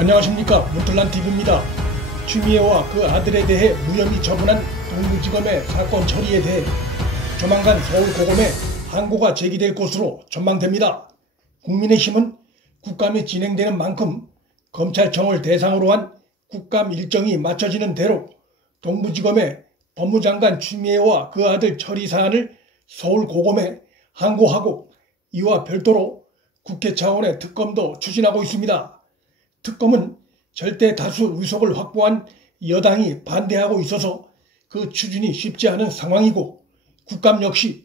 안녕하십니까, 문틀란TV입니다. 추미애와 그 아들에 대해 무혐의 처분한 동부지검의 사건 처리에 대해 조만간 서울고검에 항고가 제기될 것으로 전망됩니다. 국민의힘은 국감이 진행되는 만큼 검찰청을 대상으로 한 국감 일정이 맞춰지는 대로 동부지검에 법무장관 추미애와 그 아들 처리 사안을 서울고검에 항고하고 이와 별도로 국회 차원의 특검도 추진하고 있습니다. 특검은 절대 다수 의석을 확보한 여당이 반대하고 있어서 그 추진이 쉽지 않은 상황이고, 국감 역시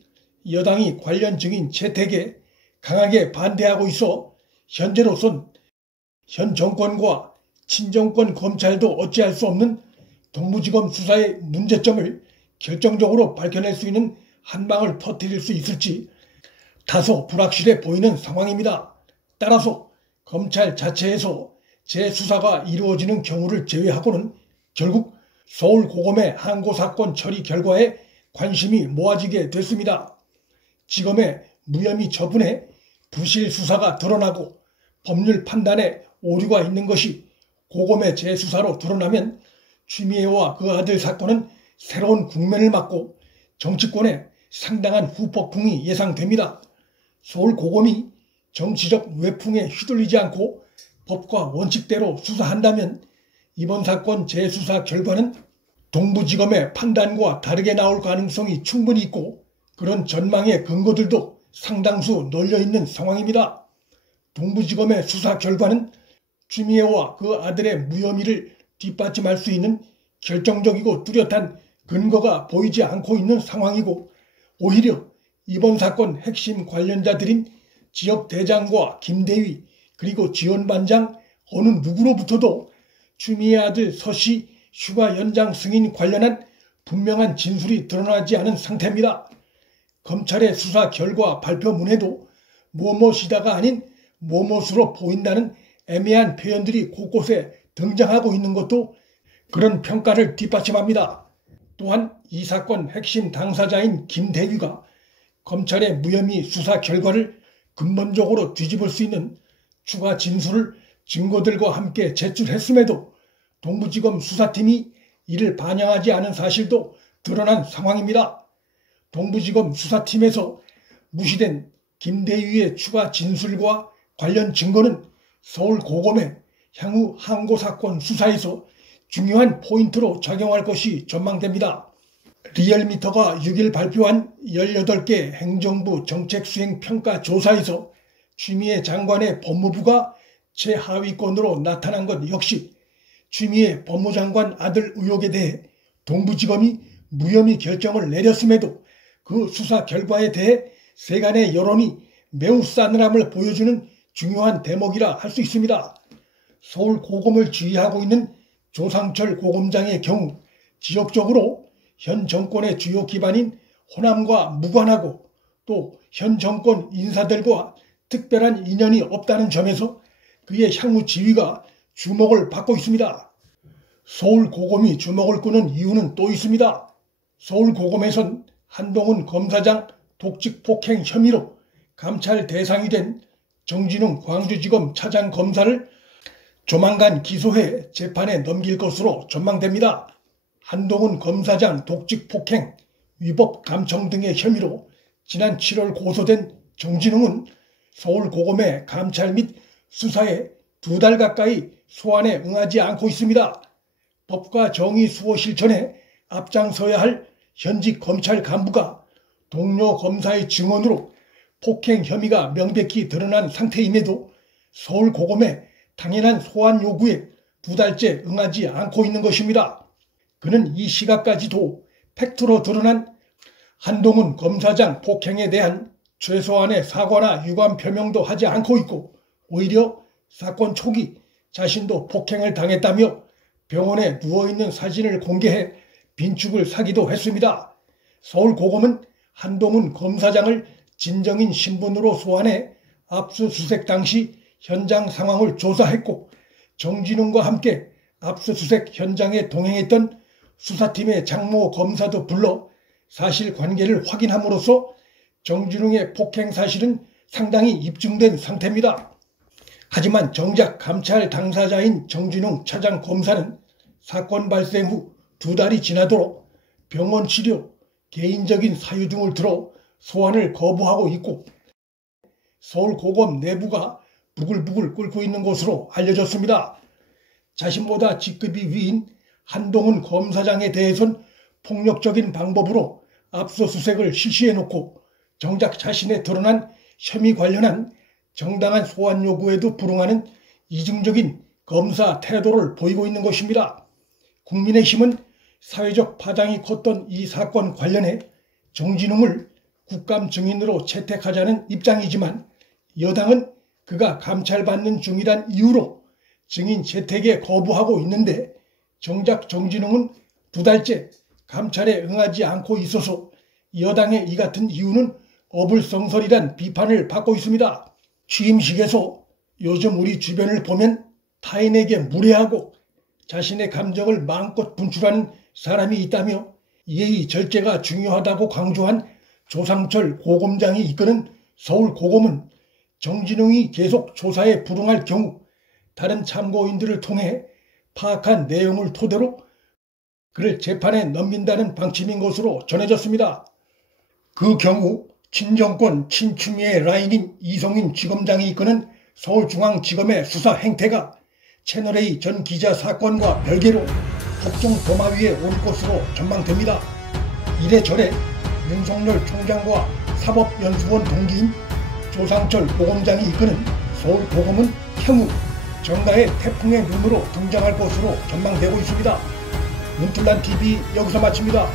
여당이 관련 증인 채택에 강하게 반대하고 있어 현재로선 현 정권과 친정권 검찰도 어찌할 수 없는 동부지검 수사의 문제점을 결정적으로 밝혀낼 수 있는 한방을 터뜨릴 수 있을지 다소 불확실해 보이는 상황입니다. 따라서 검찰 자체에서 재수사가 이루어지는 경우를 제외하고는 결국 서울고검의 항고사건 처리 결과에 관심이 모아지게 됐습니다. 지검의 무혐의 처분에 부실 수사가 드러나고 법률 판단에 오류가 있는 것이 고검의 재수사로 드러나면 추미애와 그 아들 사건은 새로운 국면을 맞고 정치권에 상당한 후폭풍이 예상됩니다. 서울고검이 정치적 외풍에 휘둘리지 않고 법과 원칙대로 수사한다면 이번 사건 재수사 결과는 동부지검의 판단과 다르게 나올 가능성이 충분히 있고, 그런 전망의 근거들도 상당수 널려있는 상황입니다. 동부지검의 수사 결과는 추미애와 그 아들의 무혐의를 뒷받침할 수 있는 결정적이고 뚜렷한 근거가 보이지 않고 있는 상황이고, 오히려 이번 사건 핵심 관련자들인 지역대장과 김대위 그리고 지원반장 어느 누구로부터도 추미애 아들 서씨 휴가 연장 승인 관련한 분명한 진술이 드러나지 않은 상태입니다. 검찰의 수사 결과 발표문에도 뭐뭐시다가 아닌 뭐뭐수로 보인다는 애매한 표현들이 곳곳에 등장하고 있는 것도 그런 평가를 뒷받침합니다. 또한 이 사건 핵심 당사자인 김대위가 검찰의 무혐의 수사 결과를 근본적으로 뒤집을 수 있는 추가 진술을 증거들과 함께 제출했음에도 동부지검 수사팀이 이를 반영하지 않은 사실도 드러난 상황입니다. 동부지검 수사팀에서 무시된 김대위의 추가 진술과 관련 증거는 서울고검의 향후 항고사건 수사에서 중요한 포인트로 작용할 것이 전망됩니다. 리얼미터가 6일 발표한 18개 행정부 정책수행평가 조사에서 추미애 장관의 법무부가 최하위권으로 나타난 것 역시 추미애 법무장관 아들 의혹에 대해 동부지검이 무혐의 결정을 내렸음에도 그 수사 결과에 대해 세간의 여론이 매우 싸늘함을 보여주는 중요한 대목이라 할 수 있습니다. 서울고검을 지휘하고 있는 조상철 고검장의 경우 지역적으로 현 정권의 주요 기반인 호남과 무관하고 또 현 정권 인사들과 특별한 인연이 없다는 점에서 그의 향후 지위가 주목을 받고 있습니다. 서울고검이 주목을 끄는 이유는 또 있습니다. 서울고검에선 한동훈 검사장 독직 폭행 혐의로 감찰 대상이 된 정진웅 광주지검 차장검사를 조만간 기소해 재판에 넘길 것으로 전망됩니다. 한동훈 검사장 독직 폭행, 위법 감청 등의 혐의로 지난 7월 고소된 정진웅은 서울고검의 감찰 및 수사에 2달 가까이 소환에 응하지 않고 있습니다. 법과 정의 수호 실천에 앞장서야 할 현직 검찰 간부가 동료 검사의 증언으로 폭행 혐의가 명백히 드러난 상태임에도 서울고검의 당연한 소환 요구에 2달째 응하지 않고 있는 것입니다. 그는 이 시각까지도 팩트로 드러난 한동훈 검사장 폭행에 대한 최소한의 사과나 유감 표명도 하지 않고 있고, 오히려 사건 초기 자신도 폭행을 당했다며 병원에 누워있는 사진을 공개해 빈축을 사기도 했습니다. 서울고검은 한동훈 검사장을 진정인 신분으로 소환해 압수수색 당시 현장 상황을 조사했고, 정진웅과 함께 압수수색 현장에 동행했던 수사팀의 장모 검사도 불러 사실관계를 확인함으로써 정진웅의 폭행 사실은 상당히 입증된 상태입니다. 하지만 정작 감찰 당사자인 정진웅 차장 검사는 사건 발생 후 2달이 지나도록 병원 치료, 개인적인 사유 등을 들어 소환을 거부하고 있고 서울고검 내부가 부글부글 끓고 있는 것으로 알려졌습니다. 자신보다 직급이 위인 한동훈 검사장에 대해선 폭력적인 방법으로 압수수색을 실시해놓고 정작 자신의 드러난 혐의 관련한 정당한 소환 요구에도 불응하는 이중적인 검사 태도를 보이고 있는 것입니다. 국민의힘은 사회적 파장이 컸던 이 사건 관련해 정진웅을 국감 증인으로 채택하자는 입장이지만 여당은 그가 감찰받는 중이란 이유로 증인 채택에 거부하고 있는데 정작 정진웅은 2달째 감찰에 응하지 않고 있어서 여당의 이 같은 이유는 어불성설이란 비판을 받고 있습니다. 취임식에서 요즘 우리 주변을 보면 타인에게 무례하고 자신의 감정을 마음껏 분출하는 사람이 있다며 예의 절제가 중요하다고 강조한 조상철 고검장이 이끄는 서울고검은 정진웅이 계속 조사에 불응할 경우 다른 참고인들을 통해 파악한 내용을 토대로 그를 재판에 넘긴다는 방침인 것으로 전해졌습니다. 그 경우 친정권 친추미애 라인인 이성인 지검장이 이끄는 서울중앙지검의 수사 행태가 채널A 전 기자 사건과 별개로 법정 도마 위에 오를 것으로 전망됩니다. 이래저래 윤석열 총장과 사법연수원 동기인 조상철 고검장이 이끄는 서울고검은 향후 정가의 태풍의 눈으로 등장할 것으로 전망되고 있습니다. 문틀란TV 여기서 마칩니다.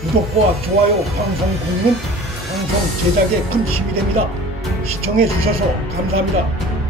구독과 좋아요, 방송 공유는 방송 제작에 큰 힘이 됩니다. 시청해 주셔서 감사합니다.